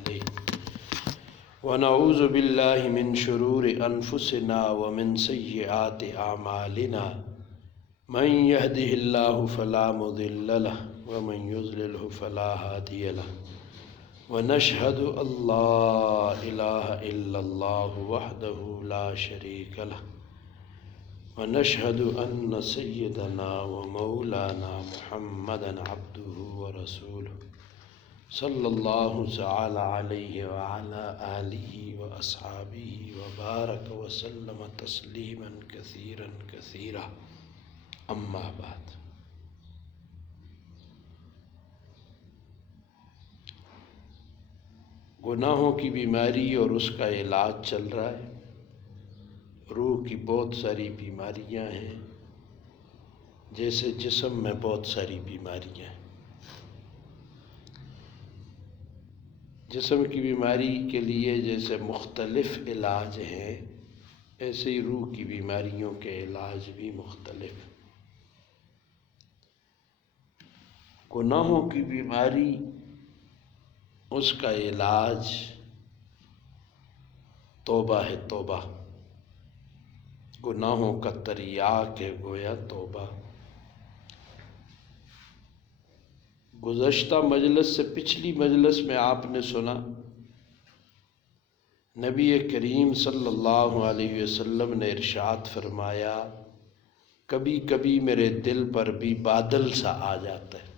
عليه ونعوذ بالله من شرور أنفسنا ومن سيئات أعمالنا من يهده الله فلا مضل له ومن يضلله فلا هادي له ونشهد أن لا إله إلا الله وحده لا شريك له ونشهد أن سيدنا ومولانا محمدا عبده ورسوله صلى الله تعالى عليه وعلى آله وأصحابه وبارك وسلم تسليما كثيرا كثيرا أما بعد۔ گناہوں کی بیماری اور اس کا علاج چل رہا ہے۔ روح کی بہت ساری بیماریاں ہیں، جیسے جسم میں بہت ساری بیماریاں ہیں۔ جسم کی بیماری کے لیے جیسے مختلف علاج ہیں، ایسے ہی روح کی بیماریوں کے علاج بھی مختلف ہیں۔ گناہوں کی بیماری، اس کا علاج توبہ ہے، توبہ۔ گناہوں کا تریاق ہے گویا توبہ۔ گزشتہ مجلس سے پچھلی مجلس میں آپ نے سنا نبی کریم صلی اللہ علیہ وسلم نے ارشاد فرمایا، کبھی کبھی میرے دل پر بھی بادل سا آ جاتا ہے،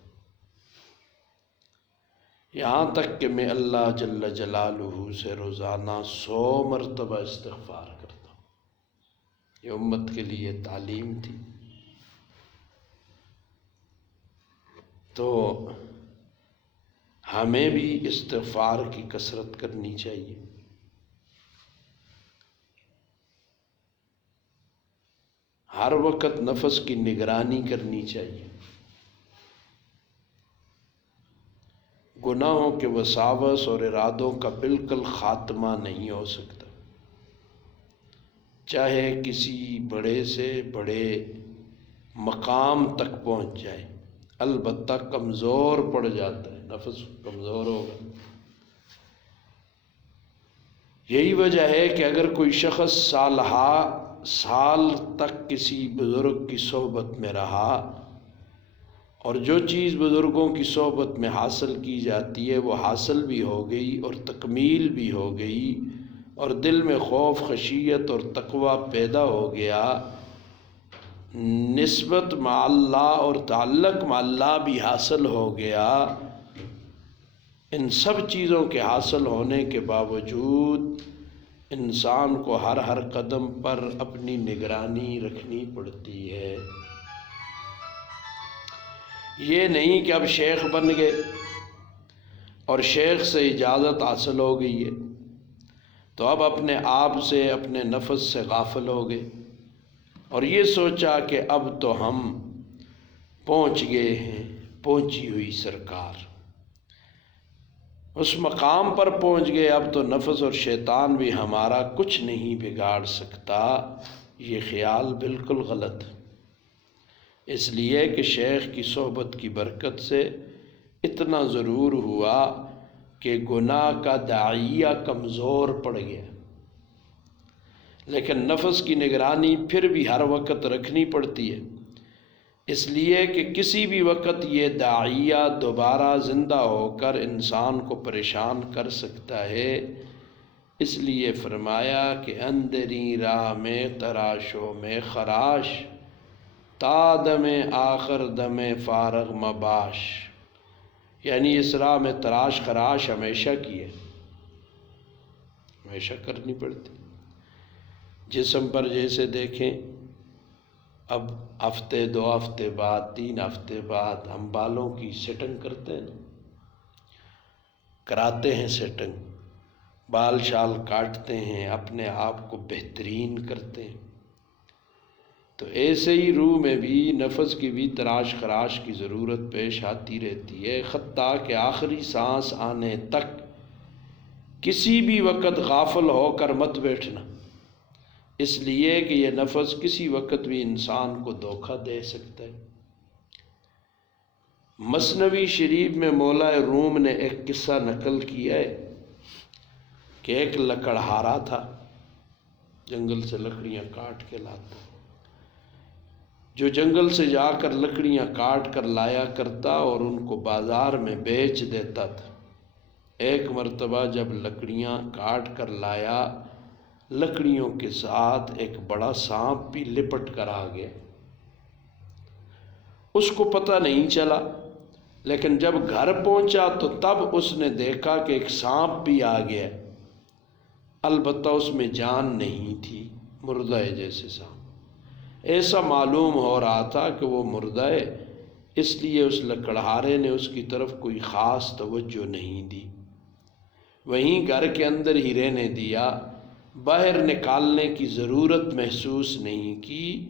یہاں تک کہ میں اللہ جل جلالہ سے روزانہ 100 مرتبہ استغفار کرتا ہوں۔ یہ امت کے لیے تعلیم تھی۔ تو ہمیں بھی استغفار کی کثرت کرنی چاہیے۔ ہر وقت نفس کی نگرانی کرنی چاہیے۔ گناہوں کے وساوس اور ارادوں کا بالکل خاتمہ نہیں ہو سکتا، چاہے کسی بڑے سے بڑے مقام تک پہنچ جائے، البتہ کمزور پڑ جاتا ہے، نفس کمزور ہوگا۔ یہی وجہ ہے کہ اگر کوئی شخص سال تک کسی بزرگ کی صحبت میں رہا اور جو چیز بزرگوں کی صحبت میں حاصل کی جاتی ہے وہ حاصل بھی ہو گئی اور تکمیل بھی ہو گئی، اور دل میں خوف، خشیت اور تقوی پیدا ہو گیا، نسبت مع اللہ اور تعلق مع اللہ بھی حاصل ہو گیا، ان سب چیزوں کے حاصل ہونے کے باوجود انسان کو ہر قدم پر اپنی نگرانی رکھنی پڑتی ہے۔ یہ نہیں کہ اب شیخ بن گئے اور شیخ سے اجازت حاصل ہو گئی ہے تو اب اپنے آپ سے، اپنے نفس سے غافل ہو گئے اور یہ سوچا کہ اب تو ہم پہنچ گئے ہیں، پہنچی ہوئی سرکار، اس مقام پر پہنچ گئے، اب تو نفس اور شیطان بھی ہمارا کچھ نہیں بگاڑ سکتا۔ یہ خیال بالکل غلط ہے۔ اس لیے کہ شیخ کی صحبت کی برکت سے اتنا ضرور ہوا کہ گناہ کا داعیہ کمزور پڑ گیا، لیکن نفس کی نگرانی پھر بھی ہر وقت رکھنی پڑتی ہے، اس لیے کہ کسی بھی وقت یہ داعیہ دوبارہ زندہ ہو کر انسان کو پریشان کر سکتا ہے۔ اس لیے فرمایا کہ اندری راہ میں تراشوں میں خراش، تا دم آخر دم فارغ مباش، یعنی اس راہ میں تراش خراش ہمیشہ کی ہے، ہمیشہ کرنی پڑتی۔ جسم پر جیسے دیکھیں، اب ہفتے 2 ہفتے بعد 3 ہفتے بعد ہم بالوں کی سیٹنگ کرتے ہیں، کراتے ہیں سیٹنگ، بال شال کاٹتے ہیں، اپنے آپ کو بہترین کرتے ہیں۔ تو ایسے ہی روح میں بھی، نفس کی بھی تراش خراش کی ضرورت پیش آتی رہتی ہے، حتیٰ کہ آخری سانس آنے تک کسی بھی وقت غافل ہو کر مت بیٹھنا، اس لیے کہ یہ نفس کسی وقت بھی انسان کو دھوکہ دے سکتا ہے۔ مثنوی شریف میں مولا روم نے ایک قصہ نقل کیا ہے کہ ایک لکڑہارا تھا، جنگل سے لکڑیاں کاٹ کے لاتا، جو جنگل سے جا کر لکڑیاں کاٹ کر لایا کرتا اور ان کو بازار میں بیچ دیتا تھا۔ ایک مرتبہ جب لکڑیاں کاٹ کر لایا، لکڑیوں کے ساتھ ایک بڑا سانپ بھی لپٹ کر آ گیا۔ اس کو پتہ نہیں چلا، لیکن جب گھر پہنچا تو تب اس نے دیکھا کہ ایک سانپ بھی آ گیا، البتہ اس میں جان نہیں تھی، مردہ ہے جیسے سانپ۔ ایسا معلوم ہو رہا تھا کہ وہ مردہ ہے، اس لیے اس لکڑہارے نے اس کی طرف کوئی خاص توجہ نہیں دی، وہیں گھر کے اندر ہی رہنے دیا، باہر نکالنے کی ضرورت محسوس نہیں کی۔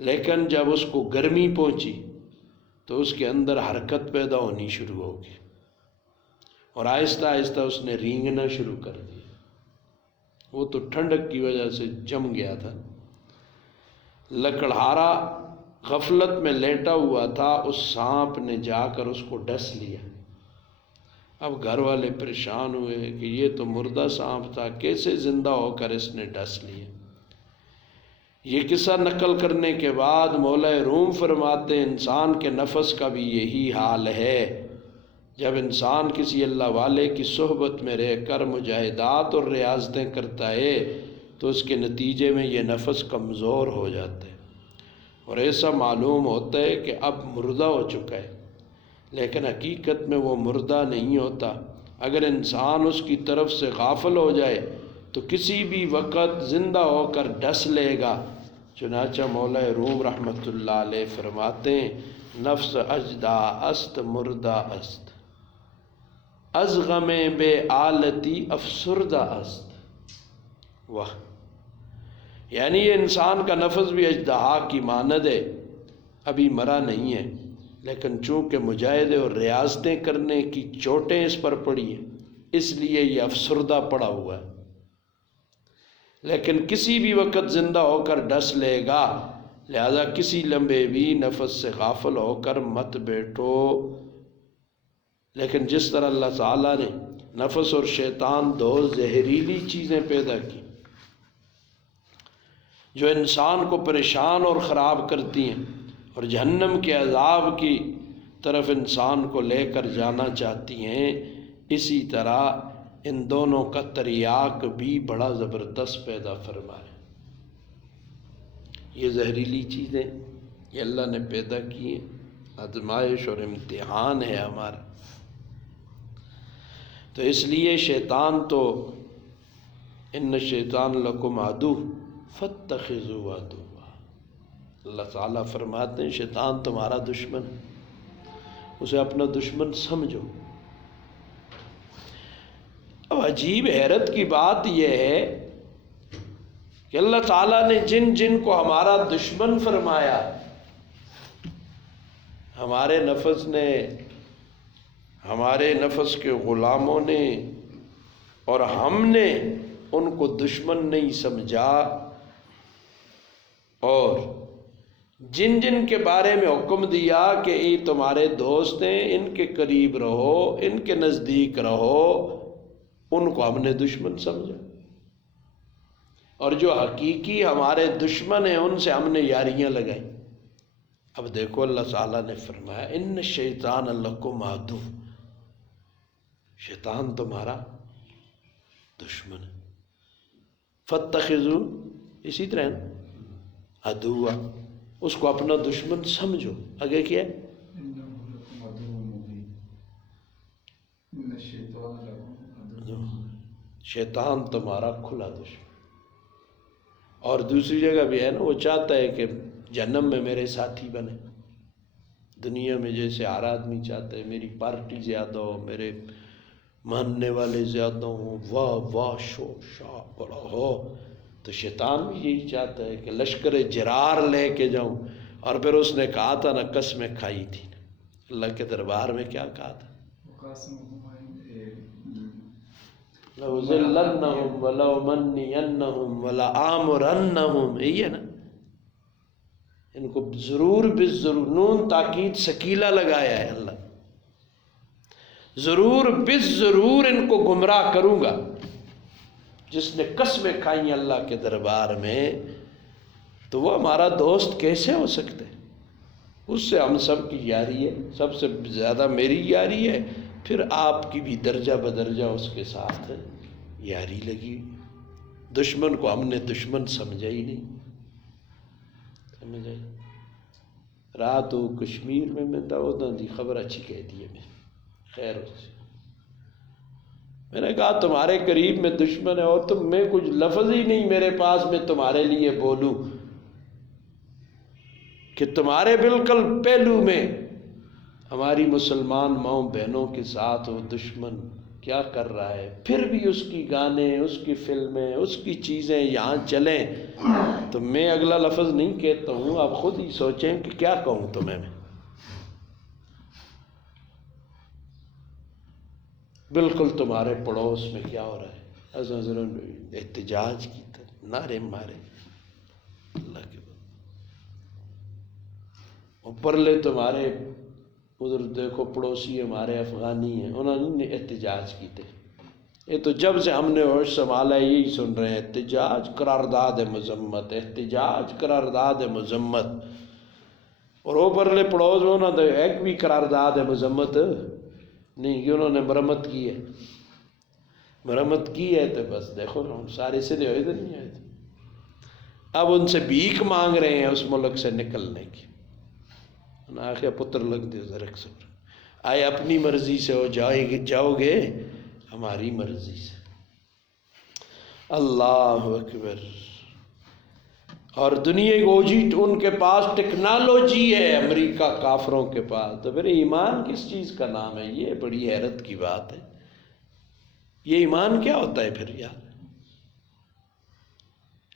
لیکن جب اس کو گرمی پہنچی تو اس کے اندر حرکت پیدا ہونی شروع ہو گئی، اور آہستہ آہستہ اس نے رینگنا شروع کر دیا۔ وہ تو ٹھنڈک کی وجہ سے جم گیا تھا۔ لکڑہارا غفلت میں لیٹا ہوا تھا، اس سانپ نے جا کر اس کو ڈس لیا۔ اب گھر والے پریشان ہوئے کہ یہ تو مردہ سانپ تھا، کیسے زندہ ہو کر اس نے ڈس لیا۔ یہ قصہ نقل کرنے کے بعد مولا روم فرماتے ہیں انسان کے نفس کا بھی یہی حال ہے، جب انسان کسی اللہ والے کی صحبت میں رہ کر مجاہدات اور ریاضتیں کرتا ہے تو اس کے نتیجے میں یہ نفس کمزور ہو جاتا ہے، اور ایسا معلوم ہوتا ہے کہ اب مردہ ہو چکا ہے، لیکن حقیقت میں وہ مردہ نہیں ہوتا۔ اگر انسان اس کی طرف سے غافل ہو جائے تو کسی بھی وقت زندہ ہو کر ڈس لے گا۔ چنانچہ مولا روم رحمۃ اللہ علیہ فرماتے ہیں نفس اجدا است مردہ است، از غم بے آلتی افسردہ است۔ واہ، یعنی یہ انسان کا نفس بھی اژدہا کی مانند ہے، ابھی مرا نہیں ہے، لیکن چونکہ مجاہدے اور ریاضتیں کرنے کی چوٹیں اس پر پڑی ہیں، اس لیے یہ افسردہ پڑا ہوا ہے، لیکن کسی بھی وقت زندہ ہو کر ڈس لے گا۔ لہذا کسی لمحے بھی نفس سے غافل ہو کر مت بیٹھو۔ لیکن جس طرح اللہ تعالیٰ نے نفس اور شیطان دو زہریلی چیزیں پیدا کی جو انسان کو پریشان اور خراب کرتی ہیں اور جہنم کے عذاب کی طرف انسان کو لے کر جانا چاہتی ہیں، اسی طرح ان دونوں کا تریاق بھی بڑا زبردست پیدا فرمائے۔ یہ زہریلی چیزیں یہ اللہ نے پیدا کی ہیں، آزمائش اور امتحان ہے ہمارا۔ تو اس لیے شیطان تو ان الشیطان لکم عدو فاتخذوہ عدوا، اللہ تعالیٰ فرماتے ہیں شیطان تمہارا دشمن، اسے اپنا دشمن سمجھو۔ اب عجیب حیرت کی بات یہ ہے کہ اللہ تعالیٰ نے جن جن کو ہمارا دشمن فرمایا، ہمارے نفس نے، ہمارے نفس کے غلاموں نے، اور ہم نے ان کو دشمن نہیں سمجھا، اور جن جن کے بارے میں حکم دیا کہ یہ تمہارے دوست ہیں، ان کے قریب رہو، ان کے نزدیک رہو، ان کو ہم نے دشمن سمجھا، اور جو حقیقی ہمارے دشمن ہیں ان سے ہم نے یاریاں لگائیں۔ اب دیکھو اللہ تعالیٰ نے فرمایا ان الشیطان لکم عدو، شیطان تمہارا دشمن ہے، فاتخذوا اسی طرح عدوا، اس کو اپنا دشمن سمجھو۔ آگے کیا ہے؟ شیطان تمہارا کھلا دشمن۔ اور دوسری جگہ بھی ہے نا، وہ چاہتا ہے کہ جہنم میں میرے ساتھی بنے، دنیا میں جیسے ہر آدمی چاہتا ہے میری پارٹی زیادہ ہو، میرے ماننے والے زیادہ ہوں، واہ واہ شو شاہ بڑا ہو، تو شیطان بھی یہی چاہتا ہے کہ لشکر جرار لے کے جاؤں۔ اور پھر اس نے کہا تھا نا، قسمیں کھائی تھی نا، اللہ کے دربار میں کیا کہا تھا؟ لَأُذِلَّنَّهُمْ وَلَأُمَنِّيَنَّهُمْ وَلَآمُرَنَّهُمْ، یہی ہے نا، ان کو ضرور بالضرور، نون تاکید ثقیلہ لگایا ہے اللہ، ضرور بالضرور ان کو گمراہ کروں گا۔ جس نے قسمیں کھائیں اللہ کے دربار میں، تو وہ ہمارا دوست کیسے ہو سکتے؟ اس سے ہم سب کی یاری ہے، سب سے زیادہ میری یاری ہے، پھر آپ کی بھی درجہ بدرجہ اس کے ساتھ یاری لگی۔ دشمن کو ہم نے دشمن سمجھا ہی نہیں، سمجھا؟ رات ہو کشمیر میں داؤداں دی خبر اچھی کہہ دی ہے، میں خیر اس سے میں نے کہا تمہارے قریب میں دشمن ہے اور تم میں کچھ لفظ ہی نہیں میرے پاس میں تمہارے لیے بولوں کہ تمہارے بالکل پہلو میں ہماری مسلمان ماؤں بہنوں کے ساتھ وہ دشمن کیا کر رہا ہے، پھر بھی اس کی گانے، اس کی فلمیں، اس کی چیزیں یہاں چلیں تو میں اگلا لفظ نہیں کہتا ہوں، آپ خود ہی سوچیں کہ کیا کہوں تمہیں میں۔ بالکل تمہارے پڑوس میں کیا ہو رہا ہے، احتجاج کی طرح نعرے مارے اللہ کے بعد، اوپر لے تمہارے ادھر دیکھو پڑوسی ہمارے افغانی ہیں، انہوں نے احتجاج کی تھے۔ یہ تو جب سے ہم نے ہوش سنبھالا ہے یہی سن رہے ہیں، احتجاج قرارداد مذمت، احتجاج قرارداد مذمت، اور اوپر لے پڑوس میں انہوں نے ایک بھی قرارداد مذمت نہیں کہ انہوں نے مرمت کی ہے، مرمت کی ہے تو بس دیکھو ہم سارے سدھے ہوئے تو نہیں آئے تھے، اب ان سے بھیک مانگ رہے ہیں اس ملک سے نکلنے کی۔ آخر پتر لگ دے زرک سب آئے اپنی مرضی سے ہو جاؤ گے ہماری مرضی سے۔ اللہ اکبر۔ اور دنیا کو جیت ان کے پاس ٹیکنالوجی ہے، امریکہ کافروں کے پاس، تو پھر ایمان کس چیز کا نام ہے؟ یہ بڑی حیرت کی بات ہے، یہ ایمان کیا ہوتا ہے پھر یار؟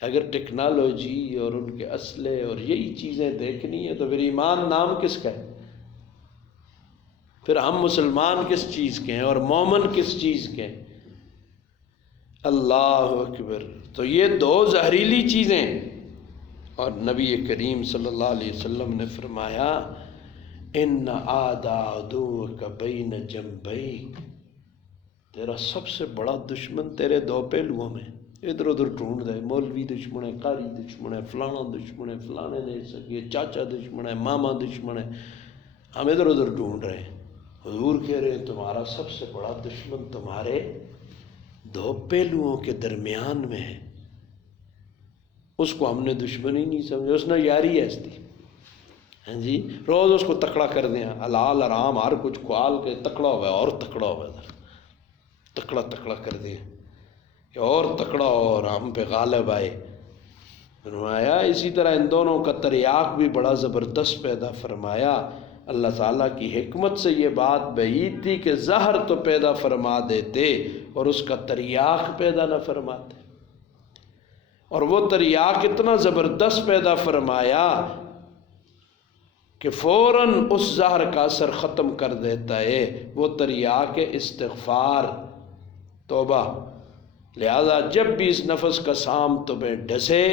اگر ٹیکنالوجی اور ان کے اسلحے اور یہی چیزیں دیکھنی ہے تو پھر ایمان نام کس کا ہے؟ پھر ہم مسلمان کس چیز کے ہیں اور مومن کس چیز کے ہیں؟ اللہ اکبر۔ تو یہ دو زہریلی چیزیں، اور نبی کریم صلی اللہ علیہ وسلم نے فرمایا ان آدھا عدوک بین جنبیک، تیرا سب سے بڑا دشمن تیرے دو پہلوؤں میں، ادھر ادھر ڈھونڈ دے، مولوی دشمن ہے، قاری دشمن ہے، فلانا دشمن ہے، فلانے دے سکے، چاچا دشمن ہے، ماما دشمن ہے، ہم ادھر ادھر ڈھونڈ رہے ہیں۔ حضور کہہ رہے ہیں تمہارا سب سے بڑا دشمن تمہارے دو پہلوؤں کے درمیان میں ہے، اس کو ہم نے دشمن ہی نہیں سمجھا، اس نے یاری ہے اس دی، ہاں جی، روز اس کو تکڑا کر دیں، حلال حرام ہر کچھ کھوال کے تکڑا ہوا ہے اور تکڑا ہوا ہے، تکڑا کر دیں کہ اور تکڑا ہو اور ہم پہ غالب آئے۔ فرمایا اسی طرح ان دونوں کا تریاق بھی بڑا زبردست پیدا فرمایا۔ اللہ تعالیٰ کی حکمت سے یہ بات بعید تھی کہ زہر تو پیدا فرما دیتے اور اس کا تریاق پیدا نہ فرماتے، اور وہ تریاق اتنا زبردست پیدا فرمایا کہ فوراً اس زہر کا اثر ختم کر دیتا ہے، وہ تریاق استغفار، توبہ۔ لہذا جب بھی اس نفس کا سام تمہیں ڈسے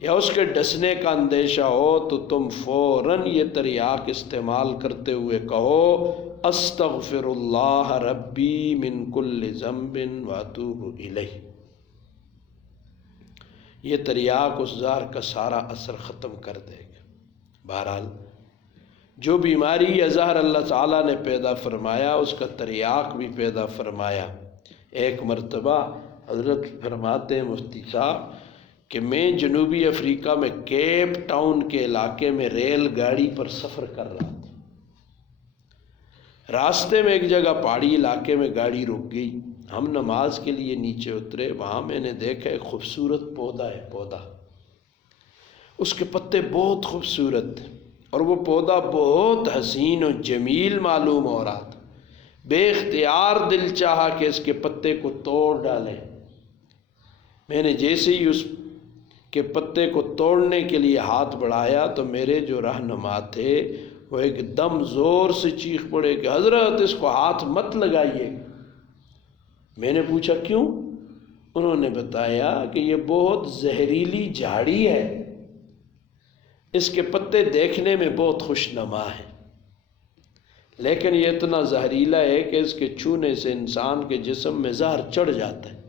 یا اس کے ڈسنے کا اندیشہ ہو تو تم فوراً یہ تریاق استعمال کرتے ہوئے کہو استغفر اللہ ربی من کل ذنب واتوب الیہ۔ یہ تریاق اس زہر کا سارا اثر ختم کر دے گا۔ بہرحال جو بیماری یا زہر اللہ تعالیٰ نے پیدا فرمایا اس کا تریاق بھی پیدا فرمایا۔ ایک مرتبہ حضرت فرماتے ہیں مفتی صاحب کہ میں جنوبی افریقہ میں کیپ ٹاؤن کے علاقے میں ریل گاڑی پر سفر کر رہا تھا، راستے میں ایک جگہ پہاڑی علاقے میں گاڑی رک گئی، ہم نماز کے لیے نیچے اترے، وہاں میں نے دیکھا ایک خوبصورت پودا ہے، پودا، اس کے پتے بہت خوبصورت اور وہ پودا بہت حسین و جمیل معلوم ہو رہا تھا، بے اختیار دل چاہا کہ اس کے پتے کو توڑ ڈالیں۔ میں نے جیسے ہی اس کے پتے کو توڑنے کے لیے ہاتھ بڑھایا تو میرے جو رہنما تھے وہ ایک دم زور سے چیخ پڑے کہ حضرت اس کو ہاتھ مت لگائیے۔ میں نے پوچھا کیوں؟ انہوں نے بتایا کہ یہ بہت زہریلی جھاڑی ہے، اس کے پتے دیکھنے میں بہت خوشنما ہیں لیکن یہ اتنا زہریلا ہے کہ اس کے چھونے سے انسان کے جسم میں زہر چڑھ جاتا ہے۔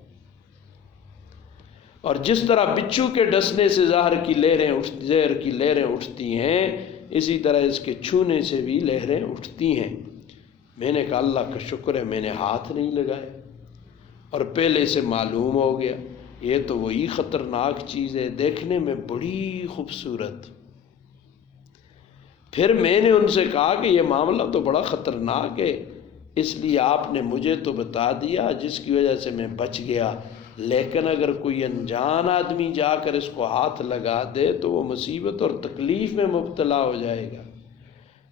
اور جس طرح بچھو کے ڈسنے سے زہر کی لہریں اٹھتی ہیں، اسی طرح اس کے چھونے سے بھی لہریں اٹھتی ہیں۔ میں نے کہا اللہ کا شکر ہے میں نے ہاتھ نہیں لگائے، اور پہلے سے معلوم ہو گیا یہ تو وہی خطرناک چیز ہے، دیکھنے میں بڑی خوبصورت۔ پھر میں نے ان سے کہا کہ یہ معاملہ تو بڑا خطرناک ہے، اس لیے آپ نے مجھے تو بتا دیا جس کی وجہ سے میں بچ گیا، لیکن اگر کوئی انجان آدمی جا کر اس کو ہاتھ لگا دے تو وہ مصیبت اور تکلیف میں مبتلا ہو جائے گا۔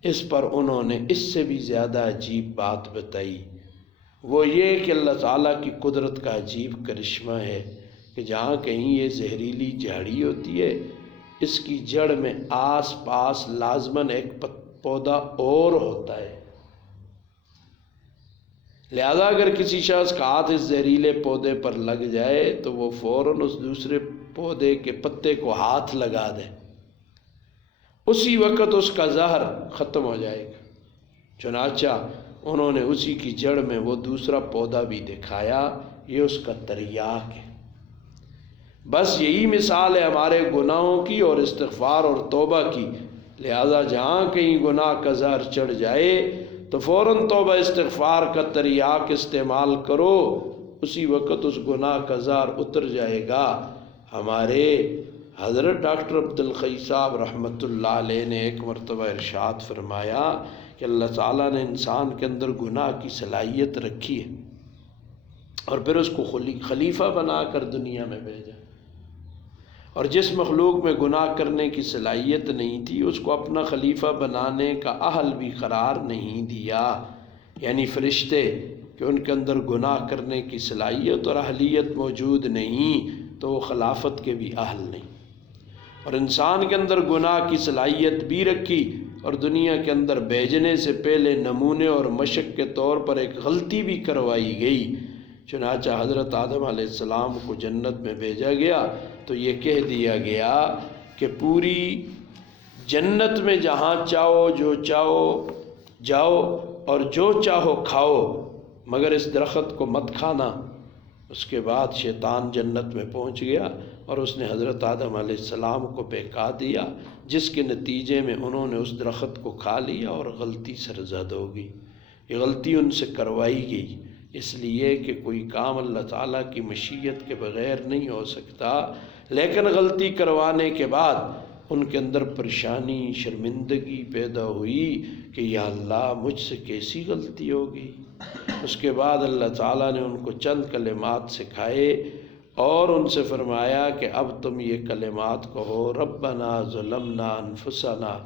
اس پر انہوں نے اس سے بھی زیادہ عجیب بات بتائی، وہ یہ کہ اللہ تعالیٰ کی قدرت کا عجیب کرشمہ ہے کہ جہاں کہیں یہ زہریلی جھاڑی ہوتی ہے، اس کی جڑ میں آس پاس لازماً ایک پودا اور ہوتا ہے، لہذا اگر کسی شخص کا ہاتھ اس زہریلے پودے پر لگ جائے تو وہ فوراً اس دوسرے پودے کے پتے کو ہاتھ لگا دے، اسی وقت اس کا زہر ختم ہو جائے گا۔ چنانچہ انہوں نے اسی کی جڑ میں وہ دوسرا پودا بھی دکھایا، یہ اس کا تریاک ہے۔ بس یہی مثال ہے ہمارے گناہوں کی اور استغفار اور توبہ کی، لہذا جہاں کہیں گناہ کا زہر چڑھ جائے تو فوراً توبہ استغفار کا تریاک استعمال کرو، اسی وقت اس گناہ کا زہر اتر جائے گا۔ ہمارے حضرت ڈاکٹر عبدالقی صاحب رحمۃ اللہ علیہ نے ایک مرتبہ ارشاد فرمایا کہ اللہ تعالیٰ نے انسان کے اندر گناہ کی صلاحیت رکھی ہے اور پھر اس کو خلیفہ بنا کر دنیا میں بھیجا، اور جس مخلوق میں گناہ کرنے کی صلاحیت نہیں تھی اس کو اپنا خلیفہ بنانے کا اہل بھی قرار نہیں دیا، یعنی فرشتے کہ ان کے اندر گناہ کرنے کی صلاحیت اور اہلیت موجود نہیں تو وہ خلافت کے بھی اہل نہیں، اور انسان کے اندر گناہ کی صلاحیت بھی رکھی اور دنیا کے اندر بھیجنے سے پہلے نمونے اور مشق کے طور پر ایک غلطی بھی کروائی گئی۔ چنانچہ حضرت آدم علیہ السلام کو جنت میں بھیجا گیا تو یہ کہہ دیا گیا کہ پوری جنت میں جہاں چاہو جو چاہو جاؤ اور جو چاہو کھاؤ، مگر اس درخت کو مت کھانا۔ اس کے بعد شیطان جنت میں پہنچ گیا اور اس نے حضرت آدم علیہ السلام کو بہکا دیا، جس کے نتیجے میں انہوں نے اس درخت کو کھا لیا اور غلطی سرزد ہو گئی۔ یہ غلطی ان سے کروائی گئی اس لیے کہ کوئی کام اللہ تعالیٰ کی مشیت کے بغیر نہیں ہو سکتا، لیکن غلطی کروانے کے بعد ان کے اندر پریشانی، شرمندگی پیدا ہوئی کہ یا اللہ مجھ سے کیسی غلطی ہو گئی۔ اس کے بعد اللہ تعالیٰ نے ان کو چند کلمات سکھائے اور ان سے فرمایا کہ اب تم یہ کلمات کہو، ربنا ظلمنا انفسنا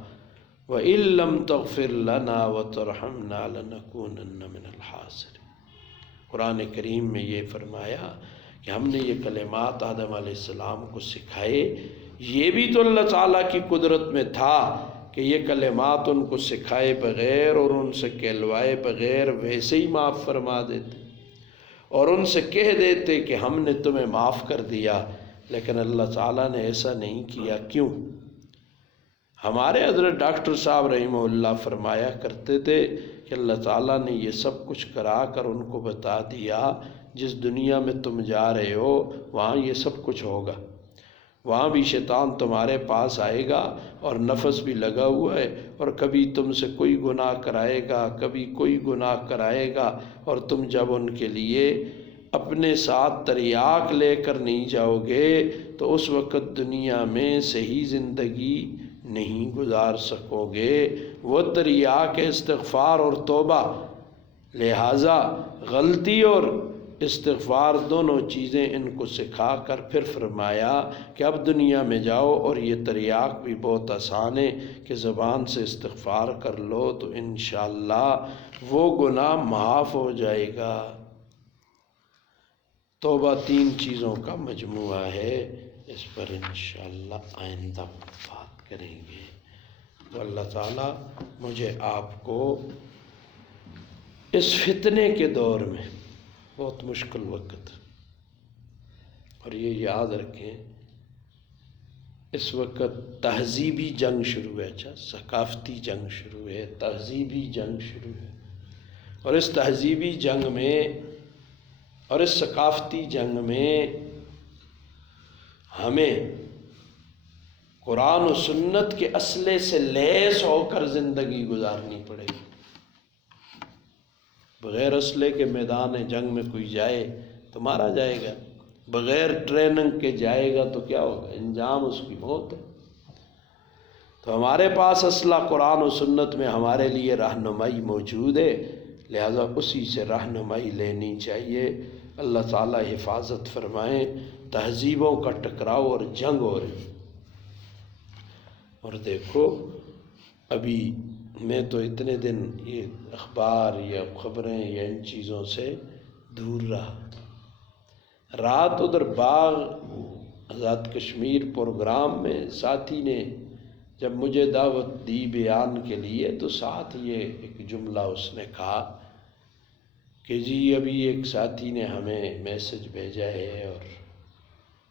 وَإِن لَّمْ تَغْفِرْ لَنَا وَتَرْحَمْنَا لَنَكُونَنَّ مِنَ الْخَاسِرِينَ۔ قرآن کریم میں یہ فرمایا کہ ہم نے یہ کلمات آدم علیہ السلام کو سکھائے، یہ بھی تو اللہ تعالیٰ کی قدرت میں تھا کہ یہ کلمات ان کو سکھائے بغیر اور ان سے کہلوائے بغیر ویسے ہی معاف فرما دیتے اور ان سے کہہ دیتے کہ ہم نے تمہیں معاف کر دیا، لیکن اللہ تعالیٰ نے ایسا نہیں کیا۔ کیوں؟ ہمارے حضرت ڈاکٹر صاحب رحمہ اللہ فرمایا کرتے تھے کہ اللہ تعالیٰ نے یہ سب کچھ کرا کر ان کو بتا دیا جس دنیا میں تم جا رہے ہو وہاں یہ سب کچھ ہوگا، وہاں بھی شیطان تمہارے پاس آئے گا اور نفس بھی لگا ہوا ہے، اور کبھی تم سے کوئی گناہ کرائے گا، کبھی کوئی گناہ کرائے گا، اور تم جب ان کے لیے اپنے ساتھ تریاک لے کر نہیں جاؤ گے تو اس وقت دنیا میں صحیح زندگی نہیں گزار سکو گے۔ وہ تریاک استغفار اور توبہ، لہٰذا غلطی اور استغفار دونوں چیزیں ان کو سکھا کر پھر فرمایا کہ اب دنیا میں جاؤ اور یہ تریاک بھی بہت آسان ہے کہ زبان سے استغفار کر لو تو انشاءاللہ وہ گناہ معاف ہو جائے گا۔ توبہ 3 چیزوں کا مجموعہ ہے، اس پر انشاءاللہ آئندہ بات کریں گے۔ تو اللہ تعالیٰ مجھے آپ کو اس فتنے کے دور میں، بہت مشکل وقت، اور یہ یاد رکھیں اس وقت تہذیبی جنگ شروع ہے، اچھا ثقافتی جنگ شروع ہے، تہذیبی جنگ شروع ہے، اور اس تہذیبی جنگ میں اور اس ثقافتی جنگ میں ہمیں قرآن و سنت کے اسلحے سے لیس ہو کر زندگی گزارنی پڑے گی۔ بغیر اسلحے کے میدان جنگ میں کوئی جائے تو مارا جائے گا، بغیر ٹریننگ کے جائے گا تو کیا ہوگا؟ انجام اس کی موت ہے۔ تو ہمارے پاس اسلحہ قرآن و سنت میں ہمارے لیے رہنمائی موجود ہے، لہذا اسی سے رہنمائی لینی چاہیے۔ اللہ تعالیٰ حفاظت فرمائیں۔ تہذیبوں کا ٹکراؤ اور جنگ ہو رہی، اور دیکھو ابھی میں تو اتنے دن یہ اخبار یا خبریں یا ان چیزوں سے دور رہا۔ رات ادھر باغ آزاد کشمیر پروگرام میں ساتھی نے جب مجھے دعوت دی بیان کے لیے، تو ساتھ یہ ایک جملہ اس نے کہا کہ جی ابھی ایک ساتھی نے ہمیں میسج بھیجا ہے، اور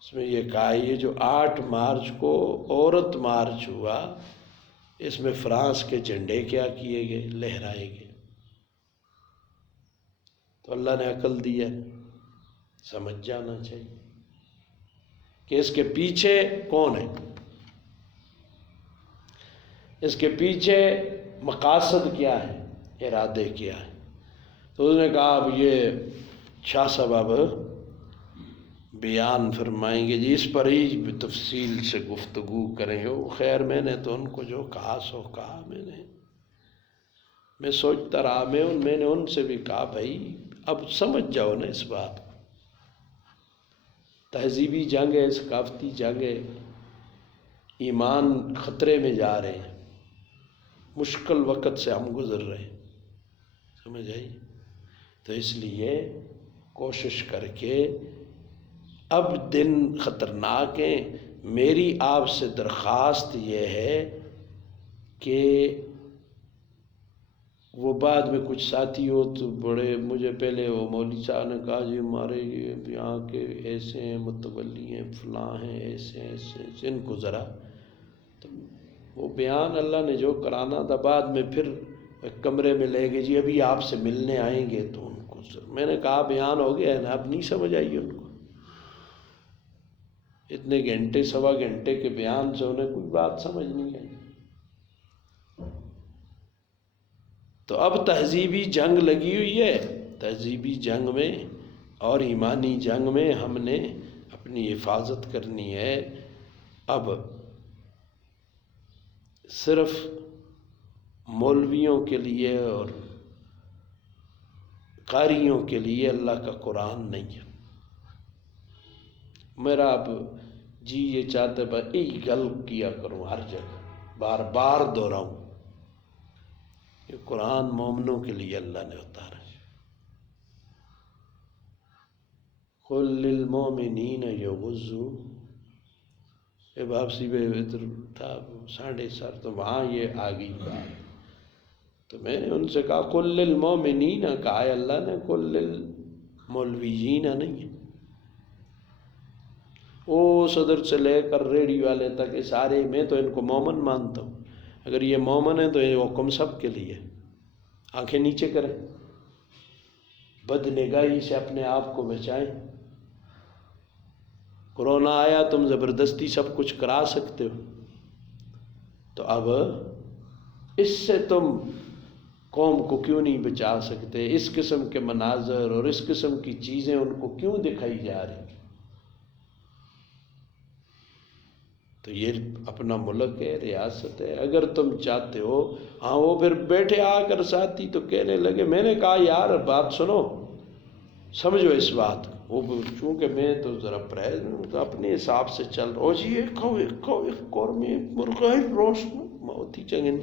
اس میں یہ کہا یہ جو 8 مارچ کو عورت مارچ ہوا، اس میں فرانس کے جھنڈے کیا کیے گئے؟ لہرائے گئے۔ تو اللہ نے عقل دی ہے، سمجھ جانا چاہیے کہ اس کے پیچھے کون ہے، اس کے پیچھے مقاصد کیا ہے، ارادے کیا ہے۔ تو اس نے کہا اب یہ شاہ صاحب اب بیان فرمائیں گے، جی اس پر ہی تفصیل سے گفتگو کریں گے۔ خیر میں نے تو ان کو جو کہا سو کہا، میں سوچتا رہا، میں نے ان سے بھی کہا بھائی اب سمجھ جاؤ نا اس بات کو، تہذیبی جنگ ہے، ثقافتی جنگ ہے، ایمان خطرے میں جا رہے ہیں، مشکل وقت سے ہم گزر رہے ہیں، سمجھ آئی؟ تو اس لیے کوشش کر کے اب دن خطرناک ہیں۔ میری آپ سے درخواست یہ ہے کہ وہ بعد میں کچھ ساتھی ہو تو بڑے، مجھے پہلے وہ مولوی صاحب نے کہا جی ہمارے یہ یہاں کے ایسے ہیں، متولی ہیں، فلاں ہیں، ایسے ایسے، ان کو ذرا تو وہ بیان اللہ نے جو کرانا تھا، بعد میں پھر ایک کمرے میں لے گئے، جی ابھی آپ سے ملنے آئیں گے تو ان کو میں نے کہا بیان ہو گیا ہے نا، اب نہیں سمجھ آئی ان کو، اتنے گھنٹے سوا گھنٹے کے بیان سے انہیں کوئی بات سمجھ نہیں آئی۔ تو اب تہذیبی جنگ لگی ہوئی ہے، تہذیبی جنگ میں اور ایمانی جنگ میں ہم نے اپنی حفاظت کرنی ہے۔ اب صرف مولویوں کے لیے اور قاریوں کے لیے اللہ کا قرآن نہیں ہے۔ میرا اب جی یہ چاہتے بس ایک گل کیا کروں، ہر جگہ بار بار دہراؤں، یہ قرآن مومنوں کے لیے اللہ نے اتارا ہے۔ قُل لِّلْمُؤْمِنِينَ يَغُضُّوا، یہ واپسی پہ ادھر تھا 7:30 تو وہاں یہ آ گئی بات، تو میں نے ان سے کہا قُل لِّلْمُؤْمِنِينَ کہا ہے اللہ نے، قُل لِّلْمُولْوِيِّينَ نہیں ہے۔ وہ صدر سے لے کر ریڈی والے تک یہ سارے، میں تو ان کو مومن مانتا ہوں، اگر یہ مومن ہے تو یہ حکم سب کے لیے، آنکھیں نیچے کریں، بد نگاہی سے اپنے آپ کو بچائیں۔ کرونا آیا، تم زبردستی سب کچھ کرا سکتے ہو، تو اب اس سے تم قوم کو کیوں نہیں بچا سکتے؟ اس قسم کے مناظر اور اس قسم کی چیزیں ان کو کیوں دکھائی جا رہی؟ تو یہ اپنا ملک ہے، ریاست ہے، اگر تم چاہتے ہو۔ ہاں وہ پھر بیٹھے آ کر ساتھی تو کہنے لگے، میں نے کہا یار بات سنو، سمجھو اس بات کو، وہ چونکہ میں تو ذرا پرہیز ہوں تو اپنے حساب سے چل رہا ہوں، جی ایک قورمی مرغہ روشن موتی چنگن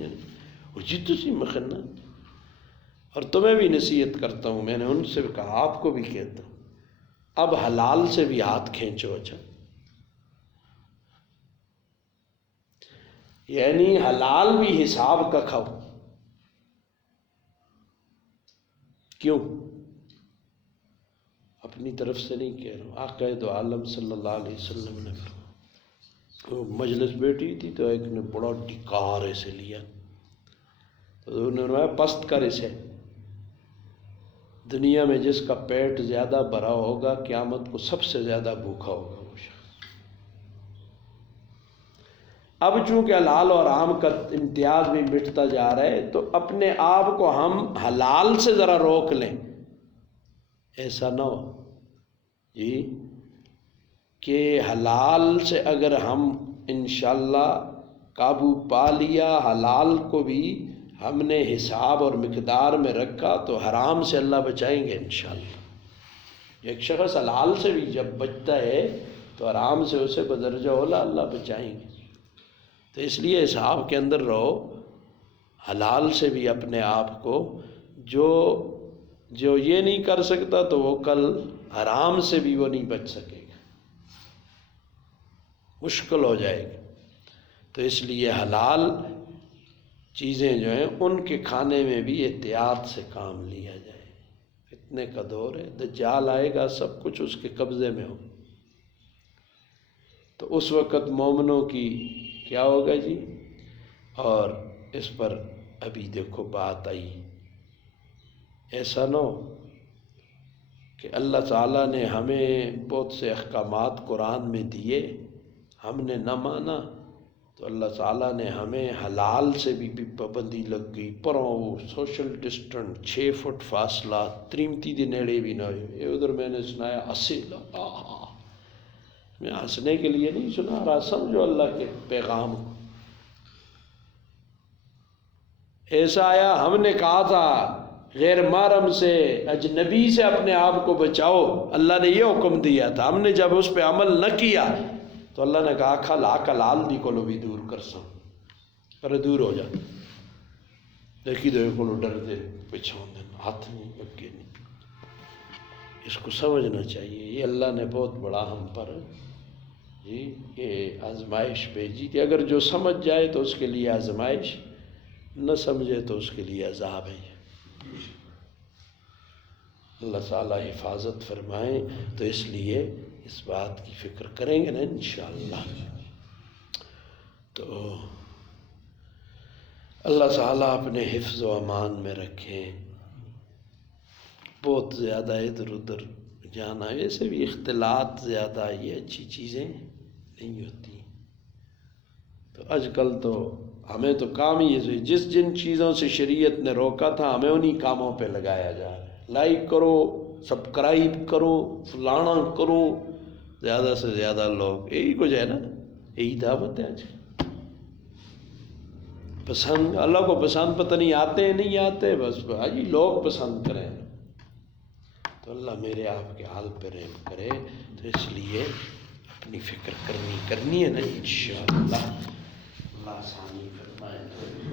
وہ جی تسی مخنا، اور تمہیں بھی نصیحت کرتا ہوں، میں نے ان سے بھی کہا، آپ کو بھی کہتا ہوں، اب حلال سے بھی ہاتھ کھینچو۔ اچھا یعنی حلال بھی حساب کا کھاؤ، کیوں؟ اپنی طرف سے نہیں کہہ رہا ہوں، آقا دو عالم صلی اللہ علیہ وسلم نے مجلس بیٹھی تھی تو ایک نے بڑا ڈکار ایسے لیا، تو انہوں نے پست کر اسے، دنیا میں جس کا پیٹ زیادہ بھرا ہوگا قیامت کو سب سے زیادہ بھوکا ہوگا وہ شخص۔ اب چونکہ حلال اور حرام کا امتیاز بھی مٹتا جا رہا ہے تو اپنے آپ کو ہم حلال سے ذرا روک لیں، ایسا نہ ہو جی کہ حلال سے اگر ہم انشاءاللہ قابو پا لیا، حلال کو بھی ہم نے حساب اور مقدار میں رکھا تو حرام سے اللہ بچائیں گے انشاءاللہ۔ ایک شخص حلال سے بھی جب بچتا ہے تو حرام سے اسے بدرجہ اولا اللہ بچائیں گے۔ تو اس لیے حساب کے اندر رہو، حلال سے بھی اپنے آپ کو، جو یہ نہیں کر سکتا تو وہ کل حرام سے بھی وہ نہیں بچ سکے گا، مشکل ہو جائے گا۔ تو اس لیے حلال چیزیں جو ہیں ان کے کھانے میں بھی احتیاط سے کام لیا جائے۔ فتنے کا دور ہے، دجال آئے گا، سب کچھ اس کے قبضے میں ہو، تو اس وقت مومنوں کی کیا ہوگا جی؟ اور اس پر ابھی دیکھو بات آئی، ایسا نہ ہو کہ اللہ تعالیٰ نے ہمیں بہت سے احکامات قرآن میں دیے، ہم نے نہ مانا تو اللہ تعالیٰ نے ہمیں حلال سے بھی پابندی لگ گئی، پروں سوشل ڈسٹنس 6 فٹ فاصلہ، تریمتی دی نیڑے بھی نہ ہوئے۔ یہ ادھر میں نے سنایا ہنسے لگا، میں ہنسنے کے لیے نہیں سنا رہا، سمجھو اللہ کے پیغام کو۔ ایسا آیا، ہم نے کہا تھا غیر محرم سے، اجنبی سے اپنے آپ کو بچاؤ، اللہ نے یہ حکم دیا تھا، ہم نے جب اس پہ عمل نہ کیا تو اللہ نے کہا کھلا کلال دی کو بھی دور کر سو، ارے دور ہو جا، دیکھی دو کو ڈر دے پچھوں دن ہاتھ نہیں اگے نہیں۔ اس کو سمجھنا چاہیے، یہ اللہ نے بہت بڑا ہم پر جی یہ آزمائش بھیجی کہ اگر جو سمجھ جائے تو اس کے لیے آزمائش، نہ سمجھے تو اس کے لیے عذاب ہے۔ اللہ تعالیٰ حفاظت فرمائیں، تو اس لیے اس بات کی فکر کریں گے نا انشاءاللہ۔ تو اللہ تعالیٰ اپنے حفظ و امان میں رکھیں۔ بہت زیادہ ادھر ادھر جانا، ویسے بھی اختلاط زیادہ، یہ اچھی چیزیں نہیں ہوتی۔ تو آج کل تو ہمیں تو کام ہی ہے، جن چیزوں سے شریعت نے روکا تھا ہمیں انہی کاموں پہ لگایا جا رہا ہے۔ لائک کرو، سبسکرائب کرو، فلانا کرو، زیادہ سے زیادہ لوگ، یہی کچھ ہے نا، یہی دعوت ہے آج۔ پسند اللہ کو پسند پتہ نہیں آتے ہیں نہیں آتے، بس بھائی لوگ پسند کریں، تو اللہ میرے آپ کے حال پہ رحم کرے۔ تو اس لیے اپنی فکر کرنی ہے نا انشاءاللہ، اللہ آسانی فرمائے۔